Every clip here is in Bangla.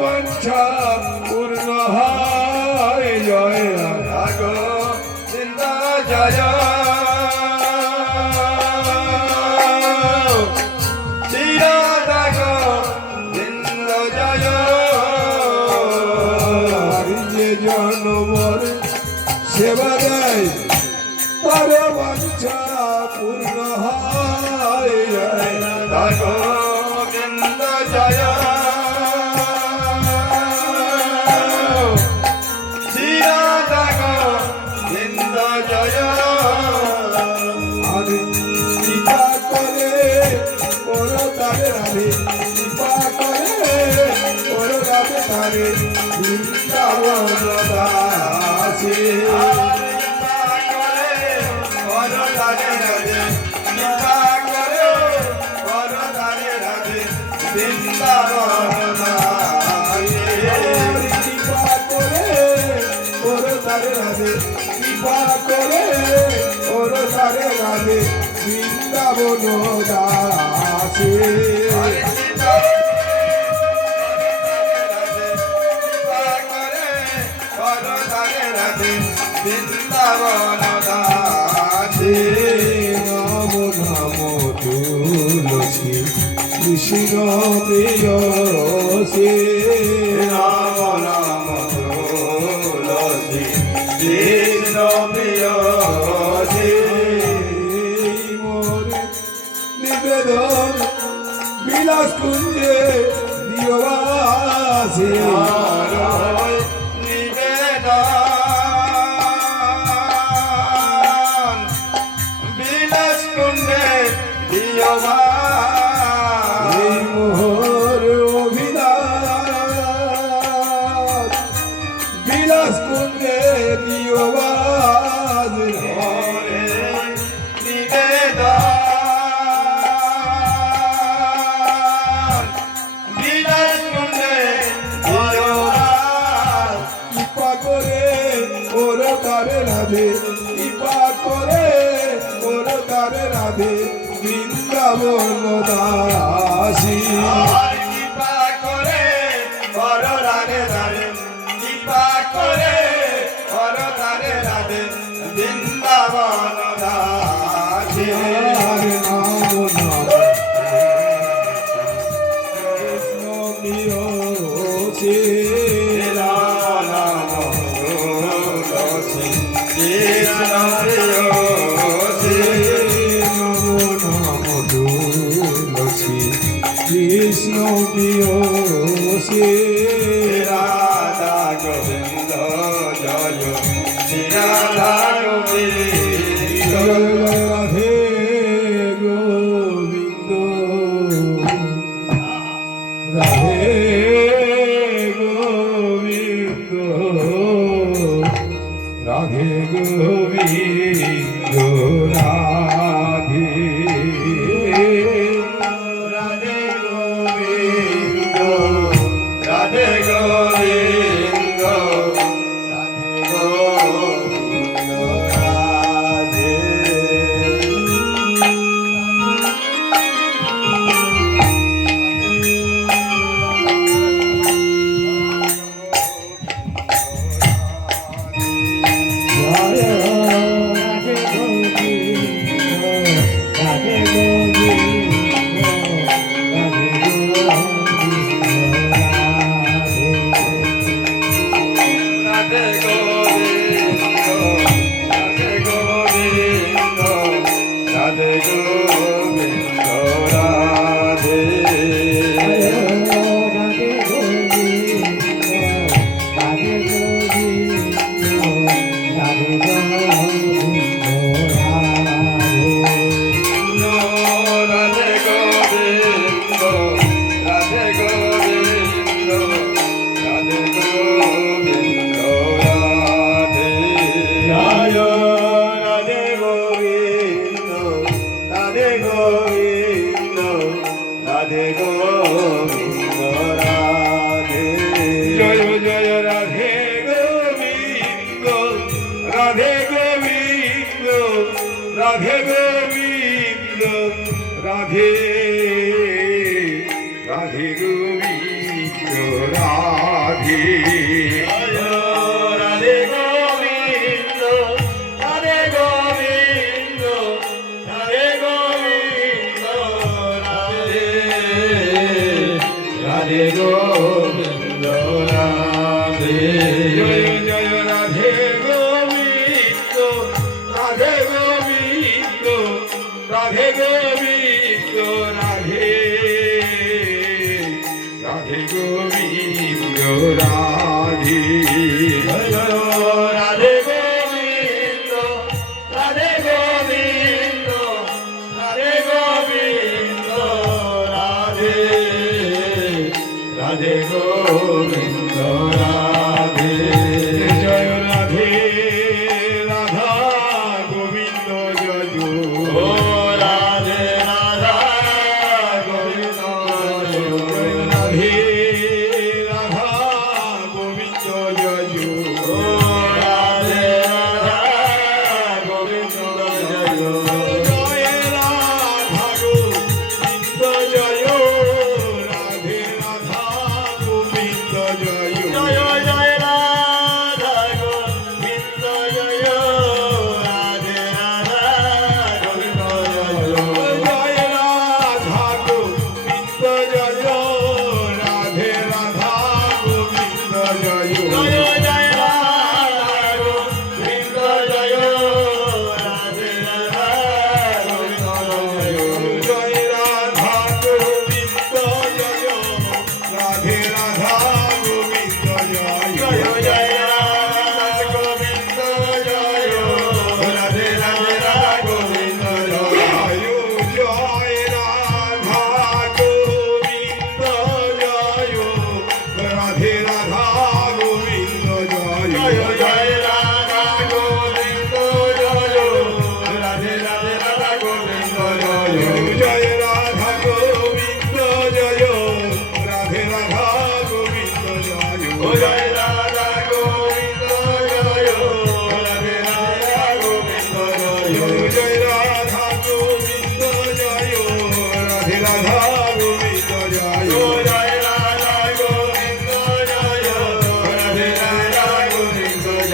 বাঞ্ছা পূর্ণ হয় জয় রাধা গোবিন্দ জয় শ্রী রাধা গোবিন্দ জয় যে জনমর সেবা দেয় তার বাঞ্ছা পূর্ণ হয় জয় রাধা গোবিন্দ জয় শ্রী রাধা গোবিন্দ জয় আরে কৃপা করে ওর তারে রাধে কৃপা করে ওর রাধে তারে বৃন্দাবন দাসী বৃন্দাবন দাসী বৃন্দাবন দাসী নম নম তুলসী কৃষ্ণ প্রিয়সী নম নম তুলসী কৃষ্ণ প্রিয়সী মোরে নিবেদন বিলাস কুঞ্জে দিয়বাসী মোহর অভিলাষ বিলাস কুঞ্জে দিয়বাস বিলাস কুঞ্জে কৃপা করে ওর তারে রাধে কৃপা করে ওর তারে রাধে বৃন্দাবন দাসী কৃপা করে ওর রাধে রাধে কৃপা করে ওর তারে রাধে বৃন্দাবন দাসী নাম নাম কৃষ্ণ প্রিয়সী রাম নাম তুলসী কৃষ্ণ প্রিয়সী কৃষ্ণ প্রিয়সী রাধা গোবিন্দ জয় শ্রী রাধা গোবিন্দ রাধে গোবিন্দ রাধে গোবিন্দ রাধে গোবিন্দ রাধে রাধে গোবিন্দ রাধে রাধে গোবিন্দ রাধে রাধে গোবিন্দ রাধে রাধে গোবিন্দ রাধে গোবিন্দ রাধে গোবিন্দ রাধে রাধে গোবিন্দ রাধে জয় জয় রাধে গোবিন্দ রাধে গোবিন্দ রাধে গোবিন্দ রাধে রাধে গোবিন্দ রাধে রাধে গোবিন্দ রাধে গোবিন্দ রাধে গোবিন্দ রাধে রাধে গোবিন্দ রাধে জয় রাধে রাধা গোবিন্দ জয় ও রাধে রাধা গোবিন্দ জয় রাধে রাধা গোবিন্দ জয় ও রাধে রাধা গোবিন্দ জয় জয় রাধা গোবিন্দ জয় রাধে রাধা গোবিন্দ জয় জয় জয় রাধা গোবিন্দ জয় রাধে রাধা গোবিন্দ জয় জয় রাধা গোবিন্দ জয় রাধে রাধা গোবিন্দ জয় জয় জয় রাধা গোবিন্দ জয় রাধে রাধা গোবিন্দ জয় জয় রাধা গোবিন্দ জয় রাধে রাধা গোবিন্দ জয় জয় জয় রাধা গোবিন্দ জয় রাধে রাধে গোবিন্দ জয় জয় রাধা গোবিন্দ জয় রাধে রাধা গোবিন্দ জয় জয় জয় রাধা গোবিন্দ জয় রাধে রাধে রাধা গোবিন্দ জয় জয় রাধা গোবিন্দ জয় রাধে রাধা গোবিন্দ জয় ও জয় রাধা গোবিন্দ জয় রাধে রাধা গোবিন্দ জয় জয় রাধা গোবিন্দ জয় রাধে রাধা গোবিন্দ জয় ও জয় রাধা গোবিন্দ জয় রাধে রাধা গোবিন্দ জয় জয় জয়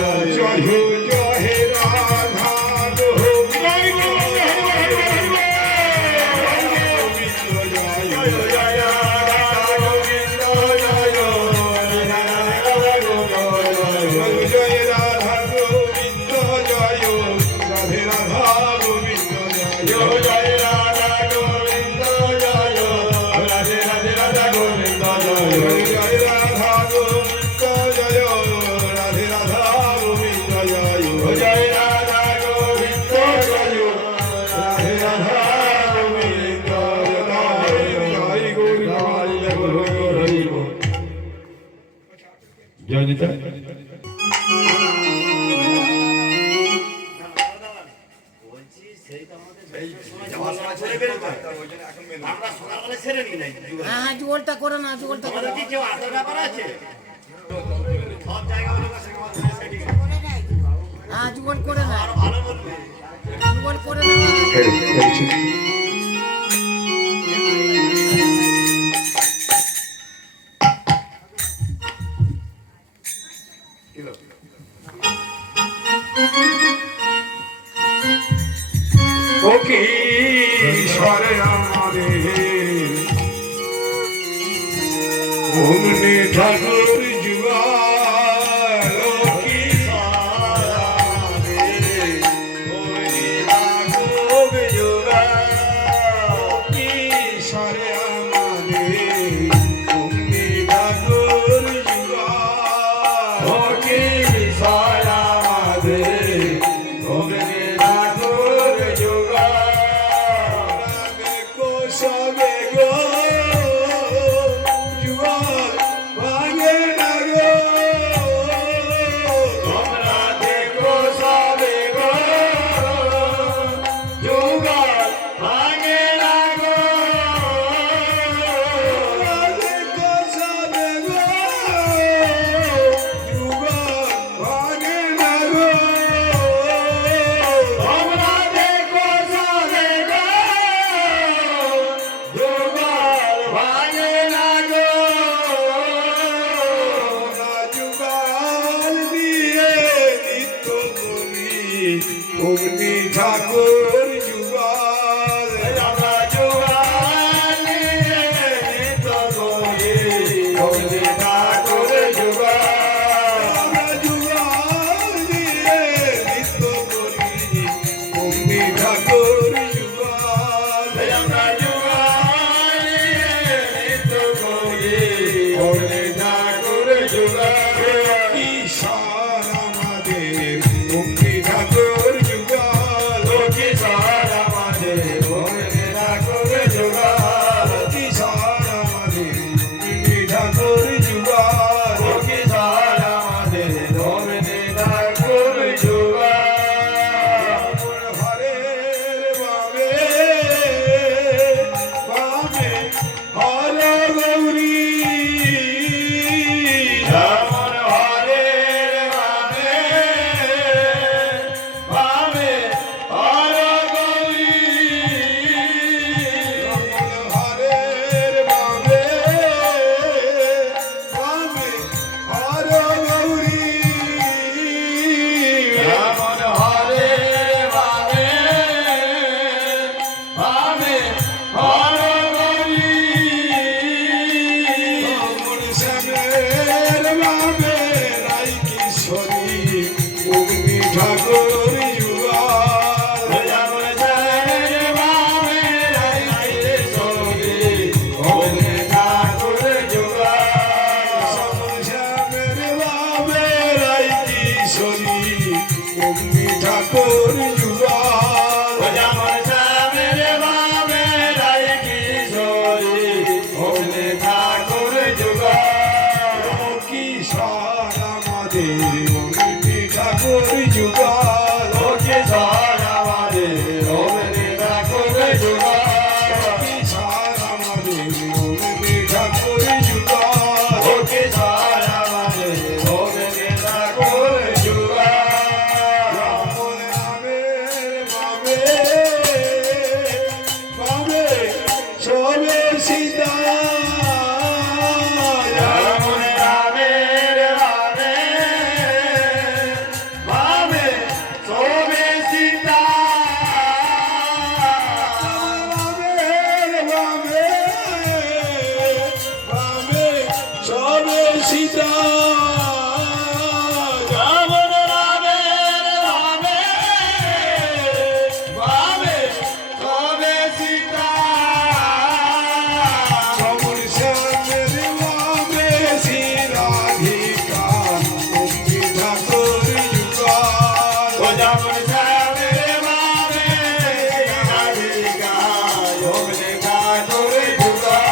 রাধা গোবিন্দ জয় জয় রাধা গোবিন্দ জয় রাধে রাধা গোবিন্দ জয় জয় রাধা গোবিন্দ জয় রাধে রাধা গোবিন্দ জয় জয় রাধা গোবিন্দ জয় রাধে রাধে রাধা গোবিন্দ জয় জয় রাধা গোবিন্দ জয় রাধে রাধা গোবিন্দ জয় জয় রাধা গোবিন্দ জয় রাধে রাধা গোবিন্দ জয় গৌরী জয় নিতা হ্যাঁ জোরটা করে না জোরটা করে হ্যাঁ জোর করে না জোর করে না ও কি ঈশ্বরে আমাদের অগ্নি ঠাকুর যুগাল কি ঈশ্বরে আমাদের অগ্নি ঠাকুর যুগাল কি কোষবে গো যুগাল ভাঙে শ্যামের বাবে রাই কিশোরী অগ্নি ঠাকুর যুগল যেমন শ্যামের বাবে রাই কিশোরী অগ্নি ঠাকুর যুগল শ্যামের বাবে রাই কিশোরী অগ্নি ঠাকুর যুগল যেমন শ্যামের বাবে রাই কিশোরী অগ্নি ঠাকুর যুগল কিশোর আমাদের অগ্নি ঠাকুর যুগল ও কিশোর আমাদের অগ্নি ঠাকুর যুগল কিশোর আমাদের অগ্নি ঠাকুর যুগল ও কিশোর আমাদের অগ্নি ঠাকুর যুগল সীতা যেমন রামের বাবে বাবে শোভে সীতা সীতা যেমন রামের বাবে বাবে শোভে সীতা সমর শ্যামের বাবে শ্রীরাধিকা অগ্নি ঠাকুর যুগল ও যেমন শ্যামের বাবে রাধিকা অগ্নি ঠাকুর যুগল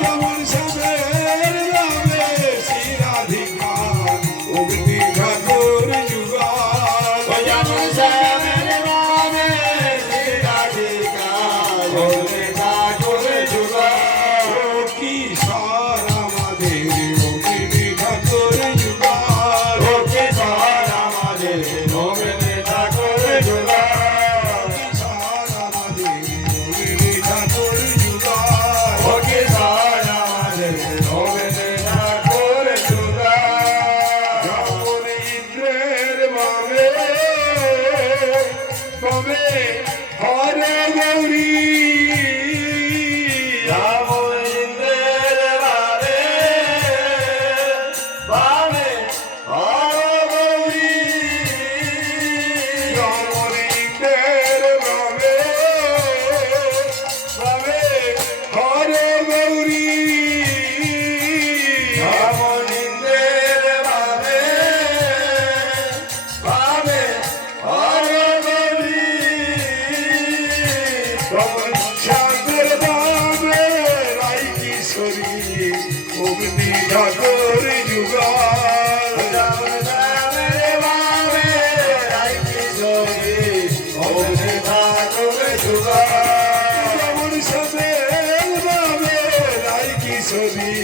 যেমন শ্যামের বাবে শ্রীরাধিকা অগ্নি ঠাকুর যুগল ও যেমন শ্যামের বাবে রাধিকা অগ্নি ঠাকুর যুগল কিশোর আমাদের অগ্নি ঠাকুর যুগল ও কিশোর আমাদের অগ্নি ঠাকুর যুগল কিশোর আমাদের অগ্নি ঠাকুর যুগল ও কিশোর আমাদের অগ্নি ঠাকুর যুগল যেমন ইন্দ্রের বাবে বাবে হরে গৌরী যেমন ইন্দ্রের বাবে বাবে হর গৌরী যেমন ইন্দ্রের বাবে বাবে হরে গৌরী যেমন ইন্দ্রের বাবে বাবে হর গৌরী যেমন শ্যামের বাবে রাই কিশোরী অগ্নি ঠাকুর যুগল যেমন শ্যামের বাবে রাই কিশোরী অগ্নি ঠাকুর যুগল যেমন শ্যামের বাবে রাই কিশোরী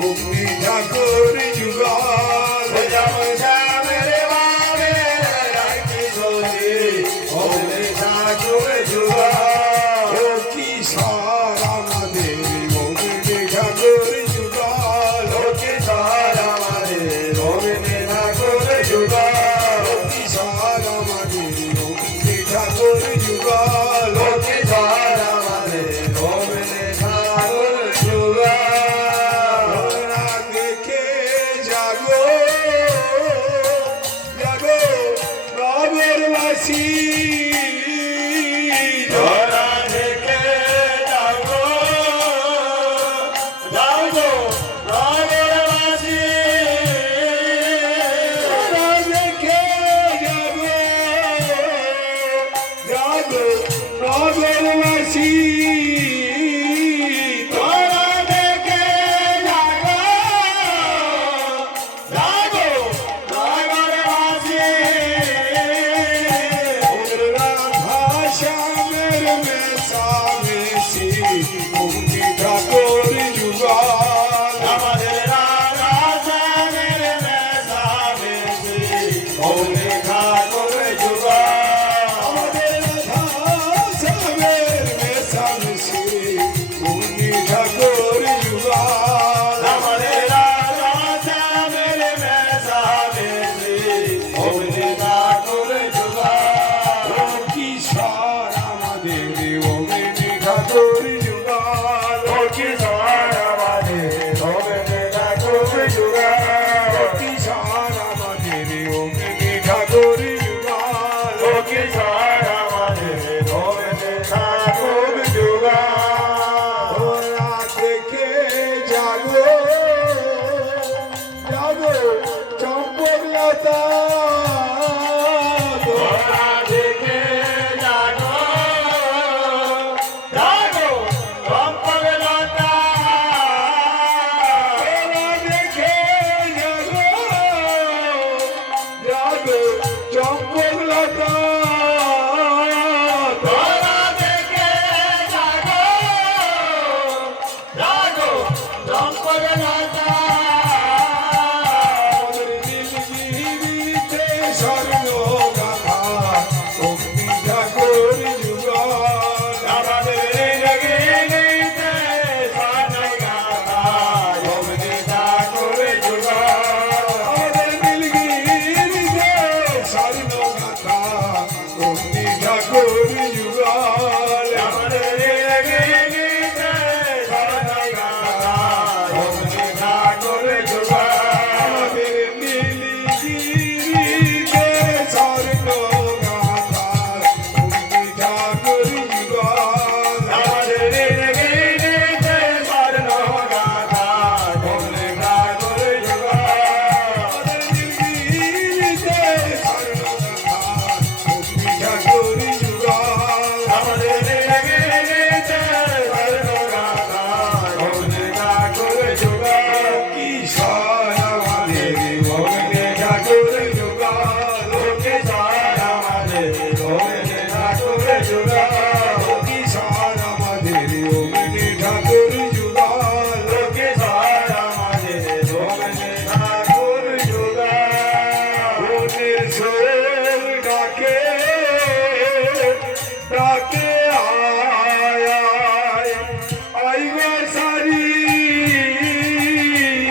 অগ্নি ঠাকুর যুগল যেমন শ্যামের বাবে রাই কিশোরী অগ্নি ঠাকুর যুগল ও কিশোর আমাদের অগ্নি ঠাকুর যুগল ও কিশোর আমাদের অগ্নি ঠাকুর যুগল কিশোর আমাদের অগ্নি ঠাকুর যুগল ও কিশোর আমাদের অগ্নি ঠাকুর যুগল ওরা দেখে জাগো জাগো নগরবাসী তোরা দেখে যাবো যাবো নগরবাসী ওরা দেখে যাবো জাগো নগরবাসী তোরা দেখে যাবো যাবো নগরবাসী যুগা কিষান আমাদের অগ্নি ঠাকুর যুগা লোকে সারা আমাদের ধরে ঠাকুর যুগা ওরা দেখে যাবো যাবো চম্পকলতা তোরা দেখে জাগো জাগো চম্পকলতা ওরা দেখে যাবো যাবো চম্পকলতা তোরা দেখে জাগো জাগো চম্পকলতা আমাদের নীলগিরিতে স্বর্ণগাথা অগ্নি ঠাকুর যুগা আমাদের নীলগিরিতে স্বর্ণগাথা অগ্নি ঠাকুর যুগা আমাদের নীলগিরিতে স্বর্ণগাথা অগ্নি ঠাকুর যুগাল আমাদের নীলগিরিতে স্বর্ণগাথা অগ্নি ঠাকুর যুগা আমাদের নীলগিরিতে স্বর্ণগাথা অগ্নি ঠাকুর যুগাল আমাদের নীলগিরিতে স্বর্ণগাথা অগ্নি ঠাকুর যুগা আমাদের নীলগিরিতে স্বর্ণগাথা অগ্নি ঠাকুর যুগাল আমাদের নীলগিরিতে স্বর্ণগাথা অগ্নি ঠাকুর যুগা কিষান আমাদের অগ্নি ঠাকুর যুগাল লোকে সারা আমাদের অগ্নি ঠাকুর যুগা কিষান আমাদের অগ্নি ঠাকুর যুগাল লোকে সারা আমাদের অগ্নি ঠাকুর যুগা মনের সোল ডাকে ডাকে আয় আয় আই গো সারি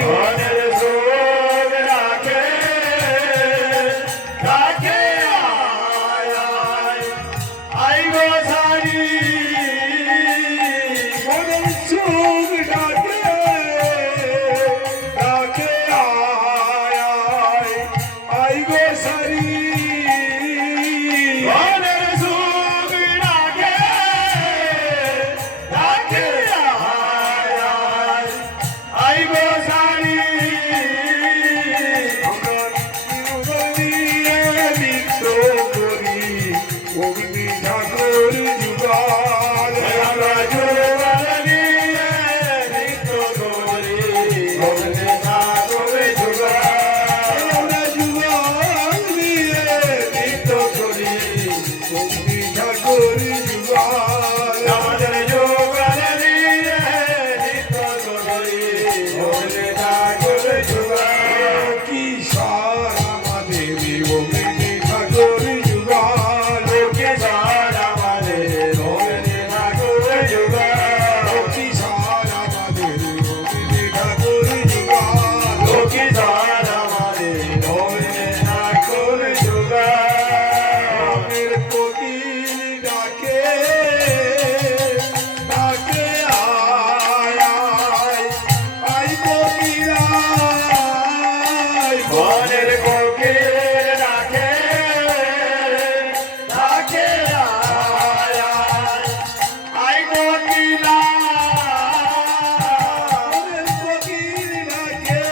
মনের সোগ রাখে রাখে আয় আয় আই গো সারি মনের সোল ডাকে ডাকে আয় আয় আই গো সারি মনের সোগ রাখে রাখে আয় আয় আই গো সারি আমরা নিয়ে নৃত্য করি অগ্নি ঠাকুর যুগাল আমরা যুগল নিয়ে নৃত্য করি অগ্নি ঠাকুর যুগা আমরা যুগাল নিয়ে নৃত্য করি অগ্নি ঠাকুর যুগাল আমাদের যুগল নিয়ে নৃত্য করি অগ্নি ঠাকুর যুগা কিষান আমাদের অগ্নি ঠাকুর যুগাল লোকে সারা আমাদের অগ্নি ঠাকুর যুগা কিষান আমাদের অগ্নি ঠাকুর যুগাল লোকে সারা আমাদের অগ্নি ঠাকুর যুগা আমাদের কোকিল ডাকে ডাকে আয় আয় আই কোকিল আয় মনের কোকিল ডাকে ডাকে আয় আয় আই কোকিলা আমাদের কোকিল ডাকে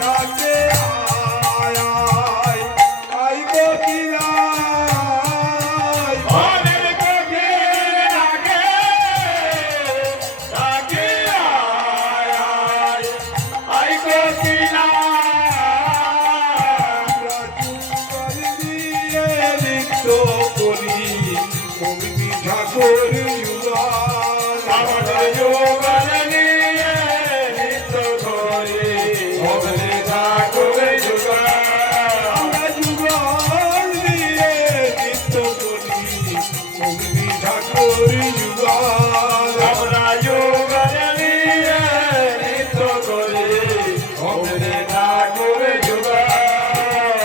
ডাকে আয় আয় আই কোকিল আয় মনের কোকিল ডাকে ডাকে আয় আয় আই কোকিলা ঠাকুর যুগাল আমাদের যুগল নিয়ে নৃত্য করি অগ্নি ঠাকুর যুগা আমরা যুগাল দিয়ে নৃত্য করি অগ্নি ঠাকুর যুগাল আমরা যুগল নিয়ে নৃত্য করি অগ্নি ঠাকুর যুগা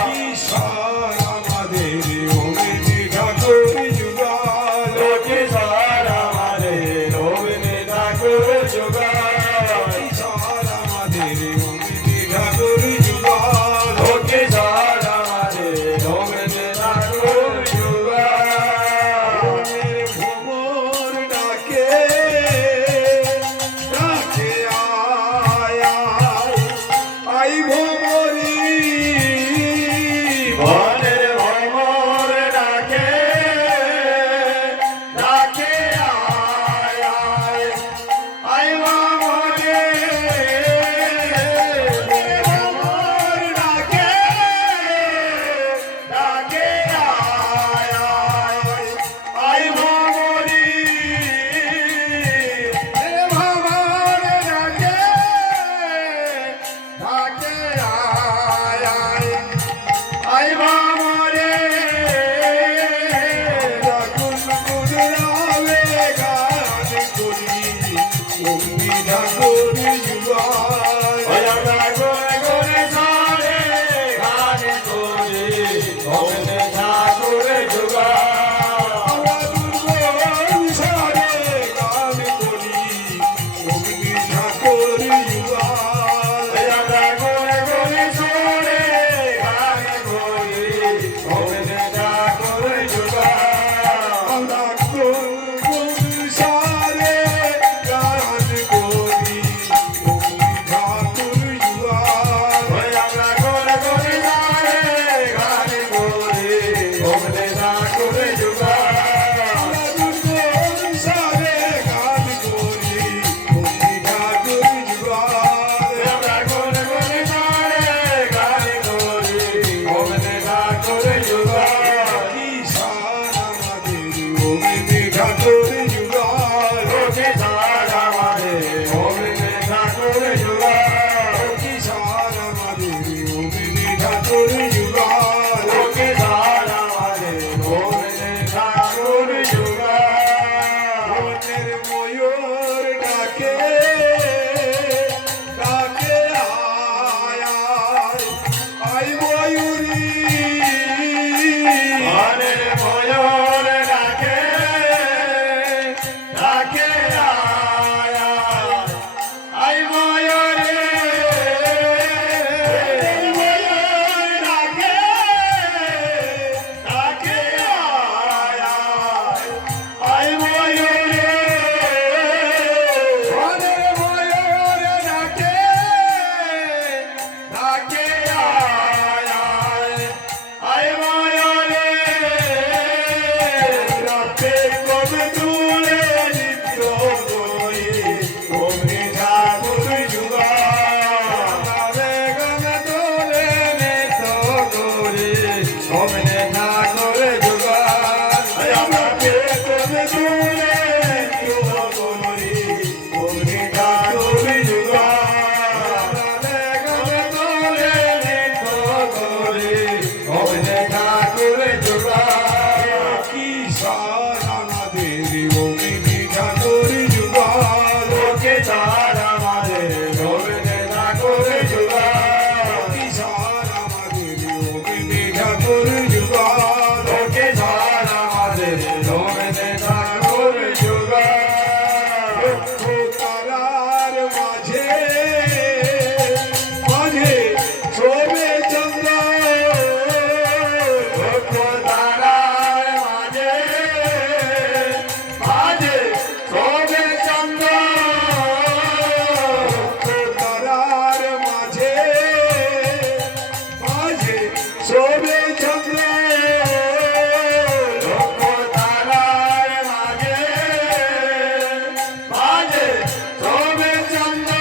কিষান আমাদের অগ্নি ঠাকুর যুগাল লোকে সারা আমাদের অগ্নি ঠাকুর যুগা কিষান আমাদের আমাদের অমৃতি ঠাকুর যুগল লোকে সার আমাদের অমৃতি ঠাকুর যুগল ভ্রমর ডাকে ডাকে আয় আয় আই ভ্রমরি বনের ভ্রমর ডাকে ডাকে আয় আয় আয় ভ্রমরে ভ্রমর ডাকে ডাকে আয় আয় আয় ভ্রমরে ভ্রমর ডাকে ডাকে আয় আয় আই বামরে রাগুন গুজরালে গান করি অমৃতি ঠাকুর যুগল ওয়া গোরে গোরে সারে গান করে ওমনে ঠাকুরে যুগা আমরা দুর্গম সারে গান করি অমৃতি ঠাকুর যুগল ওয়া গোরে গোরে সারে গান করে ওমনে ঠাকুরে যুগা আমরা দুর্গম সারে গান করি অমৃতি ঠাকুর যুগল ওয়া গোরে গোরে সারে গান করে ওমনে ঠাকুরে যুগা আমরা দুর্গম সারে গান করি অমৃতি ঠাকুর যুগল আমরা গোরে গোরে সারে গান করে ওমনে ঠাকুরে যুগা কিষান আমাদের অমৃতি ঠাকুর যুগল লোকে সার আমাদের ওমনে ঠাকুরে যুগা কিষান আমাদের অমৃতি ঠাকুর যুগল লোকে সার আমাদের ওমনে ঠাকুরে যুগা বনের ময়ূর ডাকে ডাকে আয় আয় আই ময়ূরী মনের ময়ূর ডাকে ডাকে আয় আয় আই ময়ূরে ময়ূর ডাকে ডাকে আয় আয় আই ময়ূরে মনের ময়ূর ডাকে ডাকে আয় আয় আই ময়ূরে রাতে কবে তুলে নিত্য করি ওমনি ঠাকুর যুগা রাতে কবে তুলে নিত্য করি ওমনি ঠাকুর যুগা রাতে কবে তুলে নিত্য করি ওমনি ঠাকুর যুগা রাতে কবে তুলে নিত্য করি ওমনি ঠাকুর যুগা কিষান আমাদের অমৃতি ঠাকুর যুগল লোকে তার আমাদের গোবিন্দে ঠাকুরে যুগা কিষান আমাদের অমৃতি ঠাকুর যুগল লোকে তার আমাদের গোবিন্দে ঠাকুরে যুগা লক্ষ তারার মাঝে মাঝে শোভে চন্দ্র লক্ষ তারার মাঝে মাঝে শোভে চন্দ্র লক্ষ তারার মাঝে মাঝে শোভে চন্দ্র লক্ষ তারার মাঝে মাঝে শোভে চন্দ্র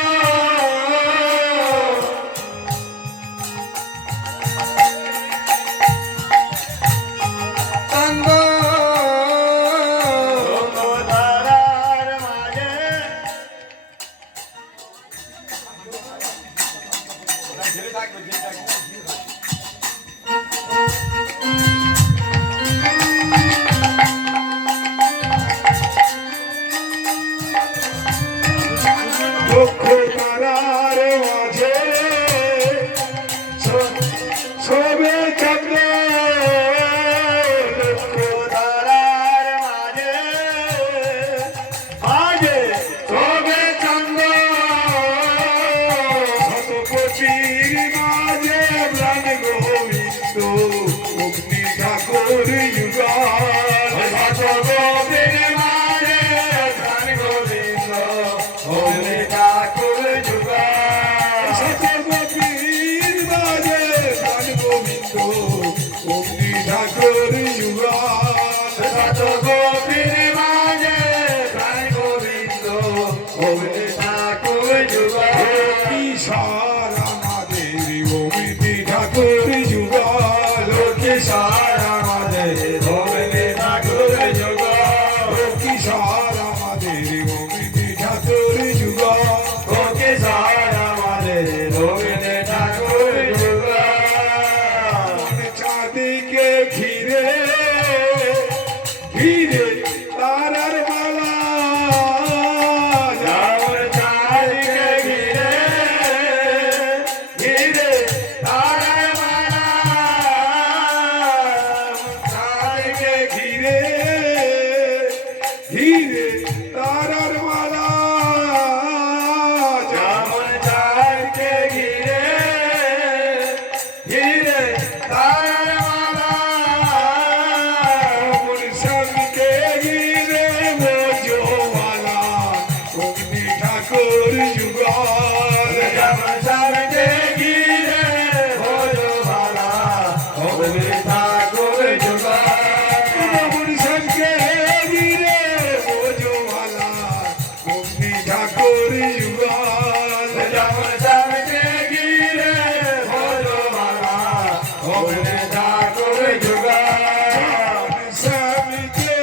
তারার মাঝে লক্ষ তারার মাঝে শোভে চন্দ্র লক্ষ তারার মাঝে মাঝে শোভে চন্দ্র গোপীর মাঝে প্রাণ গোবিন্দ মুক্তি ঠাকুর যুগল শত গোপীর মাঝে প্রাণ গোবিন্দ হরি ঠাকুর যুগল শত গোপীর মাঝে প্রাণ গোবিন্দ মুক্তি ঠাকুর যুগল শত গোপীর মাঝে প্রাণ গোবিন্দ হরি ঠাকুর যুগল কিশোর আমাদের গোবিন্দ ঠাকুর যুগল কিশোর আমাদের গোবিন্দ ঠাকুর যুগল কিশোর আমাদের গোবিন্দ ঠাকুর যুগল কিশোর আমাদের গোবিন্দ ঠাকুর যুগল চাঁদিকে ঘিরে ঘিরে তারার মালা যেমন চারিদিকে ঘিরে ঘিরে তারার মালা চাঁদিকে ঘিরে ঘিরে তারার মালা যেমন চারিদিকে ঘিরে ঘিরে তারার মালা স্বামীকে ঘিরে মোজওয়ালা অগ্নি ঠাকুর যুগল যেমন চারিদিকে ঘিরে ভোজবালা অগ্নি ঠাকুর যুগল স্বামীকে ঘিরে মোজওয়ালা অগ্নি ঠাকুর যুগল যেমন চারিদিকে ঘিরে ভোজবালা অগ্নি ঠাকুর যুগল স্বামীকে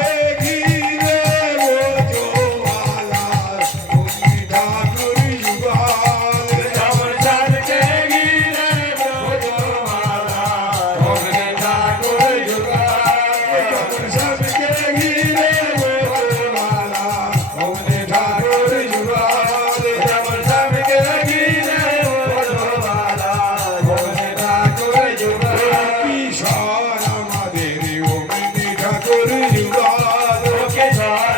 ঘিরে মোজওয়ালা অগ্নি ঠাকুর যুগল যেমন চারিদিকে ঘিরে ভোজবালা অগ্নি ঠাকুর যুগল স্বামীকে ঘিরে মোজওয়ালা অগ্নি ঠাকুর যুগল যেমন চারিদিকে ঘিরে ভোজবালা অগ্নি ঠাকুর যুগল কিশোর আমাদের অগ্নি ঠাকুর যুগল কিশোর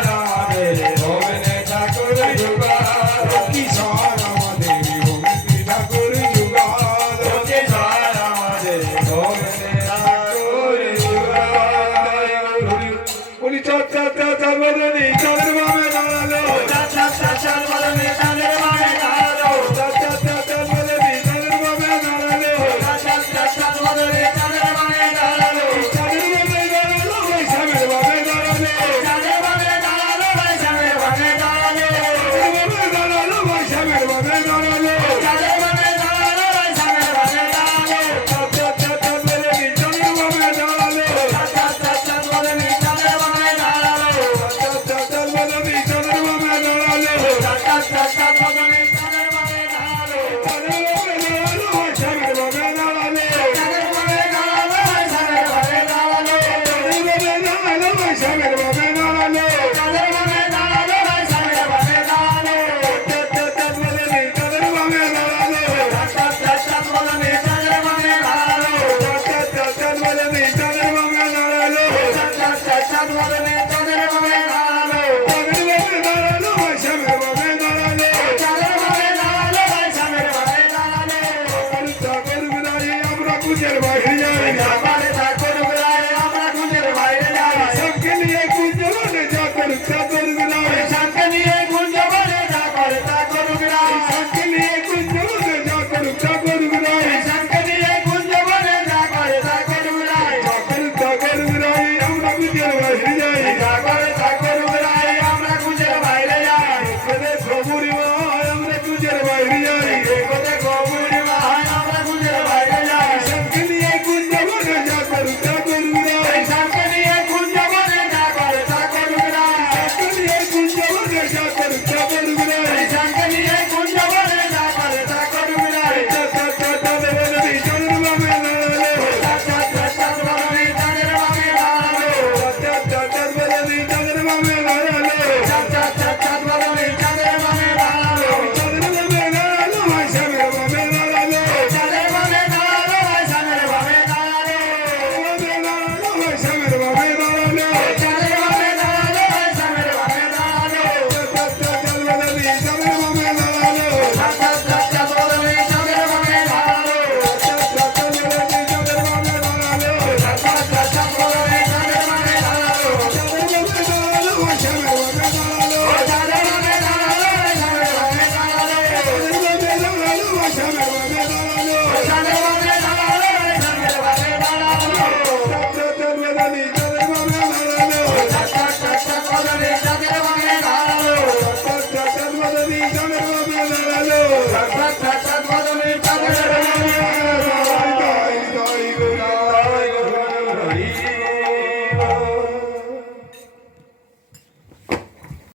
আমাদের গোবিন্দ ঠাকুর যুগল কিশোর আমাদের অগ্নি ঠাকুর যুগল কিশোর আমাদের গোবিন্দ ঠাকুর যুগল উনি চার বদলি চাঁদের বামে দাঁড়ালো চার বদনে চাঁদের বামে দাঁড়ালো চার বদলি চাঁদের বামে দাঁড়ালো চার বদনে চাঁদের বামে দাঁড়ালো চাঁদের বামে দাঁড়ালো বৈশাখের বামে দাঁড়ালো চাঁদের বামে দাঁড়ালো বৈশাখের বামে দাঁড়ালো চাঁদের বামে দাঁড়ালো বৈশাখের বামে দাঁড়ালো চাঁদের বামে দাঁড়ালো বৈশাখের বামে দাঁড়ালো চার বদলি চাঁদের বামে দাঁড়ালো চার বদনে চাঁদের বামে দাঁড়ালো চার বদলি চাঁদের বামে দাঁড়ালো চার বদনে চাঁদের বামে দাঁড়ালো চাঁদের বামে দাঁড়ালো বৈশাখের বামে দাঁড়ালো চাঁদের বামে দাঁড়ালো বৈশাখের বামে দাঁড়ালো চাঁদের বামে দাঁড়ালো বৈশাখের বামে দাঁড়ালো চাঁদের বামে দাঁড়ালো বৈশাখের বামে দাঁড়ালো চার বদলি চাঁদের বামে দাঁড়ালো চার বদনে চাঁদের বামে দাঁড়ালো চার বদলি চাঁদের বামে দাঁড়ালো চার বদনে চাঁদের বামে দাঁড়ালো চাঁদের বামে দাঁড়ালো বৈশাখের বামে দাঁড়ালো চাঁদের বামে দাঁড়ালো বৈশাখের বামে দাঁড়ালো চাঁদের বিদায়ী আমরা কুচের বাহিনী